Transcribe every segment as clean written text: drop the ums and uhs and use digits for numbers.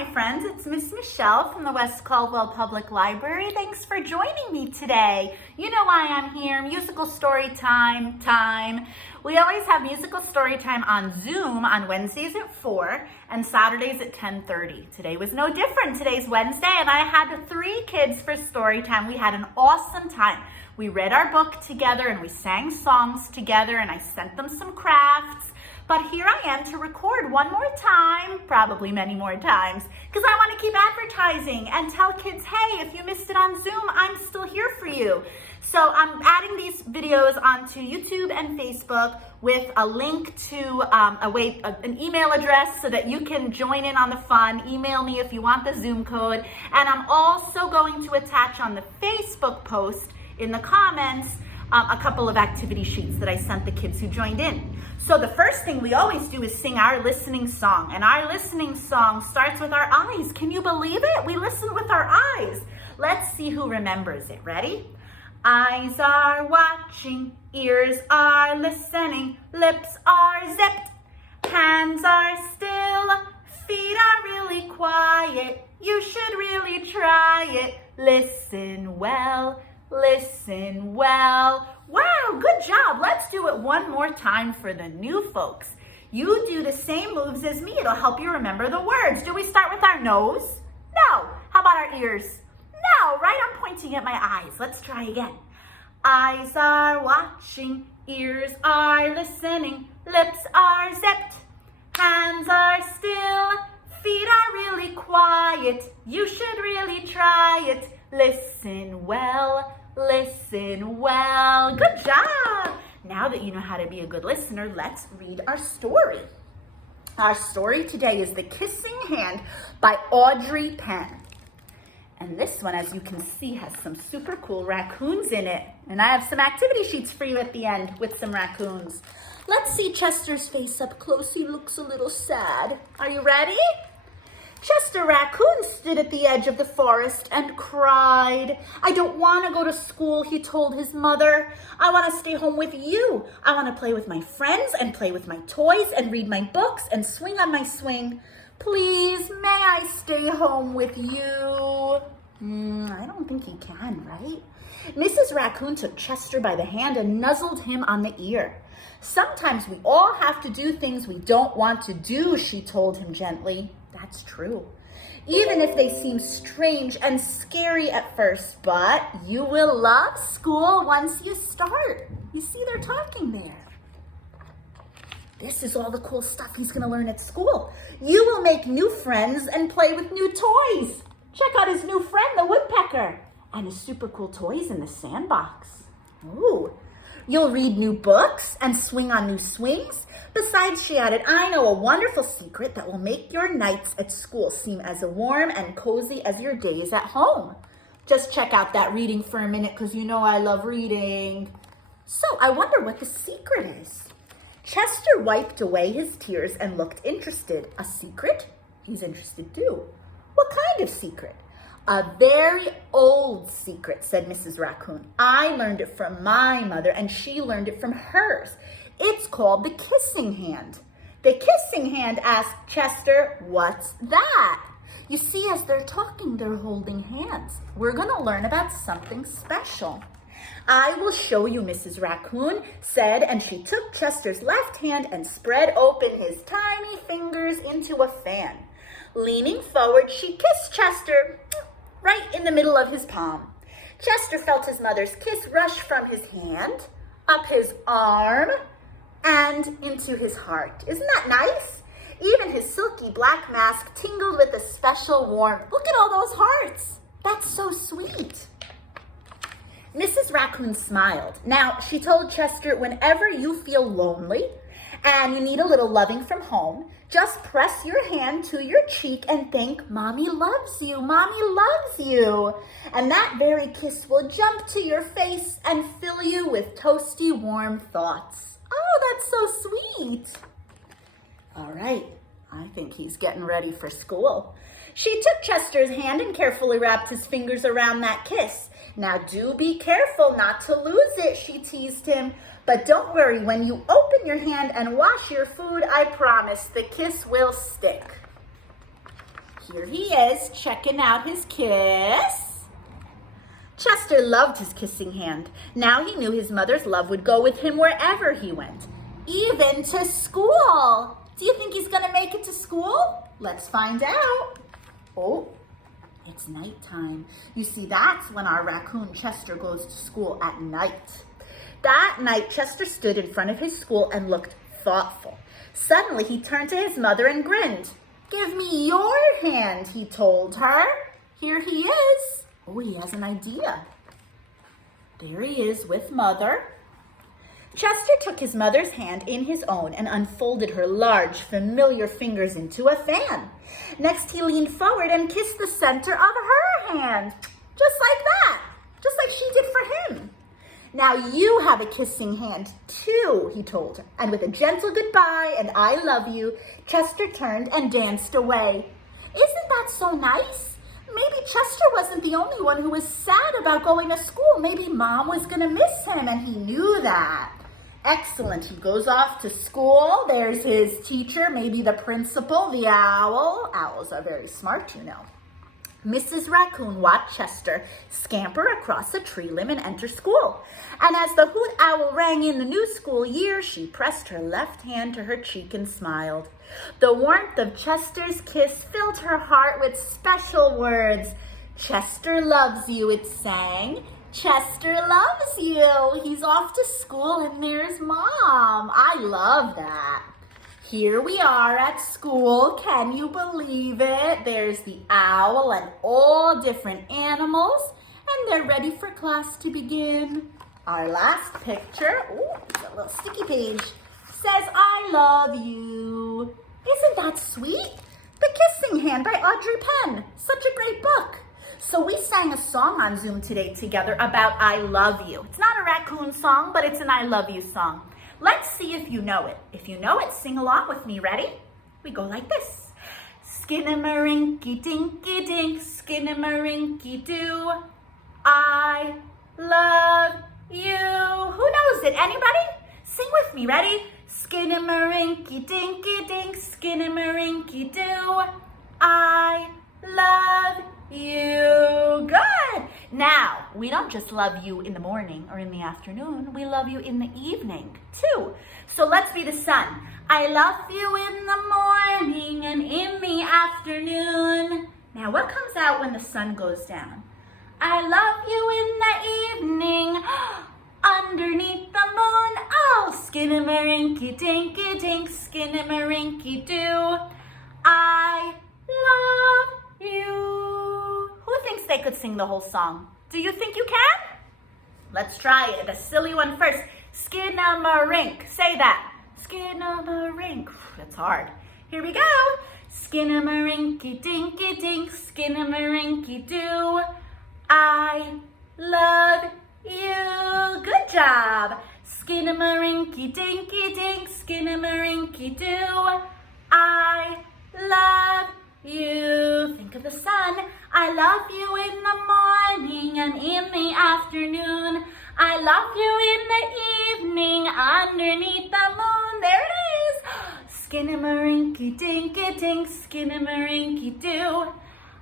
my friends. It's Miss Michelle from the West Caldwell Public Library. Thanks for joining me today. You know why I'm here, musical story time. We always have musical story time on Zoom on Wednesdays at 4 and Saturdays at 10:30. Today was no different. Today's Wednesday and I had 3 kids for story time. We had an awesome time. We read our book together and we sang songs together and I sent them some crafts. But here I am to record one more time, probably many more times, because I want to keep advertising and tell kids, hey, if you missed it on Zoom, I'm still here for you. So I'm adding these videos onto YouTube and Facebook with a link to an email address so that you can join in on the fun. Email me if you want the Zoom code. And I'm also going to attach on the Facebook post in the comments a couple of activity sheets that I sent the kids who joined in. So the first thing we always do is sing our listening song. And our listening song starts with our eyes. Can you believe it? We listen with our eyes. Let's see who remembers it. Ready? Eyes are watching, ears are listening, lips are zipped, hands are still, feet are really quiet. You should really try it. Listen well. Listen well. Wow, good job. Let's do it one more time for the new folks. You do the same moves as me. It'll help you remember the words. Do we start with our nose? No. How about our ears? No, right? I'm pointing at my eyes. Let's try again. Eyes are watching, ears are listening, lips are zipped, hands are still, feet are really quiet. You should really try it. Listen well. Listen well. Good job. Now that you know how to be a good listener, let's read our story. Our story today is The Kissing Hand by Audrey Penn. And this one, as you can see, has some super cool raccoons in it. And I have some activity sheets for you at the end with some raccoons. Let's see Chester's face up close. He looks a little sad. Are you ready? Chester Raccoon stood at the edge of the forest and cried. I don't want to go to school, he told his mother. I want to stay home with you. I want to play with my friends and play with my toys and read my books and swing on my swing. Please, may I stay home with you? I don't think he can, right? Mrs. Raccoon took Chester by the hand and nuzzled him on the ear. Sometimes we all have to do things we don't want to do, she told him gently. That's true. Even if they seem strange and scary at first, but you will love school once you start. You see, they're talking there. This is all the cool stuff he's going to learn at school. You will make new friends and play with new toys. Check out his new friend, the woodpecker, and his super cool toys in the sandbox. Ooh. You'll read new books and swing on new swings. Besides, she added, I know a wonderful secret that will make your nights at school seem as warm and cozy as your days at home. Just check out that reading for a minute because you know I love reading. So I wonder what the secret is. Chester wiped away his tears and looked interested. A secret? He's interested too. What kind of secret? A very old secret, said Mrs. Raccoon. I learned it from my mother and she learned it from hers. It's called the kissing hand. The kissing hand, asked Chester. What's that? You see, as they're talking, they're holding hands. We're going to learn about something special. I will show you, Mrs. Raccoon said, and she took Chester's left hand and spread open his tiny fingers into a fan. Leaning forward, she kissed Chester right in the middle of his palm. Chester felt his mother's kiss rush from his hand, up his arm, and into his heart. Isn't that nice? Even his silky black mask tingled with a special warmth. Look at all those hearts. That's so sweet. Mrs. Raccoon smiled. Now, she told Chester, whenever you feel lonely and you need a little loving from home, just press your hand to your cheek and think, Mommy loves you, Mommy loves you. And that very kiss will jump to your face and fill you with toasty, warm thoughts. Oh, that's so sweet. All right, I think he's getting ready for school. She took Chester's hand and carefully wrapped his fingers around that kiss. Now do be careful not to lose it, she teased him. But don't worry, when you open your hand and wash your food, I promise the kiss will stick. Here he is, checking out his kiss. Chester loved his kissing hand. Now he knew his mother's love would go with him wherever he went, even to school. Do you think he's gonna make it to school? Let's find out. Oh, it's nighttime. You see, that's when our raccoon Chester goes to school at night. That night, Chester stood in front of his school and looked thoughtful. Suddenly, he turned to his mother and grinned. "Give me your hand," he told her. Here he is. Oh, he has an idea. There he is with Mother. Chester took his mother's hand in his own and unfolded her large, familiar fingers into a fan. Next, he leaned forward and kissed the center of her hand, just like that, just like she did for him. "Now you have a kissing hand too," he told her. And with a gentle goodbye and "I love you," Chester turned and danced away. Isn't that so nice? Maybe Chester wasn't the only one who was sad about going to school. Maybe Mom was going to miss him, and he knew that. Excellent. He goes off to school. There's his teacher, maybe the principal, the owl. Owls are very smart, you know. Mrs. Raccoon watched Chester scamper across a tree limb and enter school. And as the hoot owl rang in the new school year, she pressed her left hand to her cheek and smiled. The warmth of Chester's kiss filled her heart with special words. "Chester loves you," it sang. "Chester loves you. He's off to school and there's Mom." I love that. Here we are at school. Can you believe it? There's the owl and all different animals, and they're ready for class to begin. Our last picture, oh, it's a little sticky page, says "I love you." Isn't that sweet? The Kissing Hand by Audrey Penn. Such a great book. So we sang a song on Zoom today together about "I love you." It's not a raccoon song, but it's an "I love you" song. Let's see if you know it. If you know it, sing along with me. Ready? We go like this. Skinnamarink dinky dink, skinnamarink doo. I love you. Who knows it? Anybody? Sing with me. Ready? Skinnamarink dinky dink, skinnamarink doo. I love you. Good. Now, we don't just love you in the morning or in the afternoon. We love you in the evening too. So let's be the sun. I love you in the morning and in the afternoon. Now, what comes out when the sun goes down? I love you in the evening underneath the moon. Oh, skinnamarink dinky dink, skinnamarink doo. I love you. Who thinks they could sing the whole song? Do you think you can? Let's try it. A silly one first. Skinnamarink. Say that. Skinnamarink. That's hard. Here we go. Skinnamarinky dinky dink, skinnamarinky doo. I love you. Good job. Skinnamarinky dinky dink, skinnamarinky doo. I love you. Think of the sun. I love you in the morning and in the afternoon. I love you in the evening underneath the moon. There it is. Skinnamarinky dinky dink, skinnamarinky doo.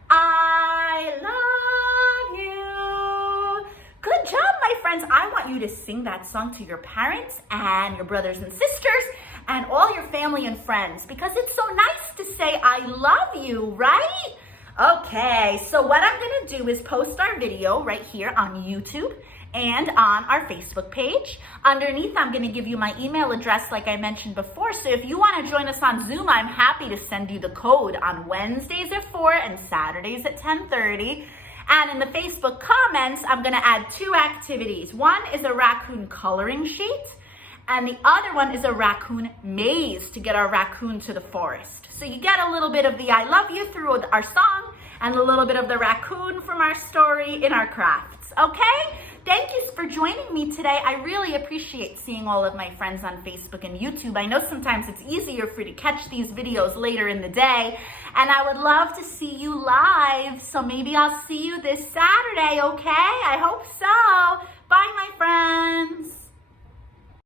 I love you. Good job, my friends. I want you to sing that song to your parents and your brothers and sisters and all your family and friends, because it's so nice to say I love you, right? Okay, so what I'm gonna do is post our video right here on YouTube and on our Facebook page. Underneath, I'm gonna give you my email address like I mentioned before, so if you wanna join us on Zoom, I'm happy to send you the code on Wednesdays at 4 and Saturdays at 10:30. And in the Facebook comments, I'm gonna add 2 activities. One is a raccoon coloring sheet, and the other one is a raccoon maze to get our raccoon to the forest. So you get a little bit of the I love you through our song and a little bit of the raccoon from our story in our crafts, okay? Thank you for joining me today. I really appreciate seeing all of my friends on Facebook and YouTube. I know sometimes it's easier for you to catch these videos later in the day, and I would love to see you live. So maybe I'll see you this Saturday, okay? I hope so. Bye, my friends.